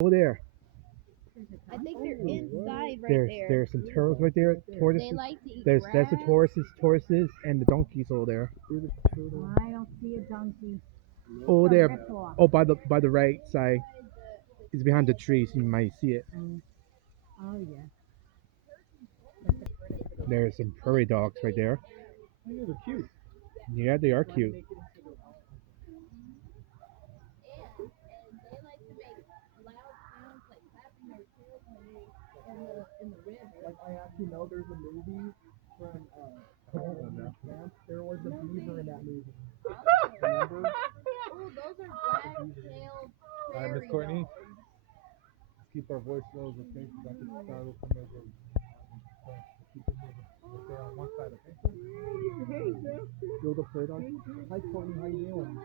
Oh, there. I think they're inside right There's there. there's some turtles right there. They Tortoises. like to eat There's the grass. tortoises, and the donkeys over there. I don't see a donkey. Oh, A there. ripoff. Oh, by the right side. It's behind the trees. You might see it. Oh yeah. There's some prairie dogs right there. Yeah, they're cute. Yeah, they are cute. Like I actually know there's a movie from there was a beaver in that movie. Remember? Oh, those are black-tailed Alright, Miss prairie Courtney, dogs. let's keep our voice low, okay? Because I think Star will come over. Keep it moving. Okay, on one side, okay? You're the prairie dog. Hi, Courtney. How you doing?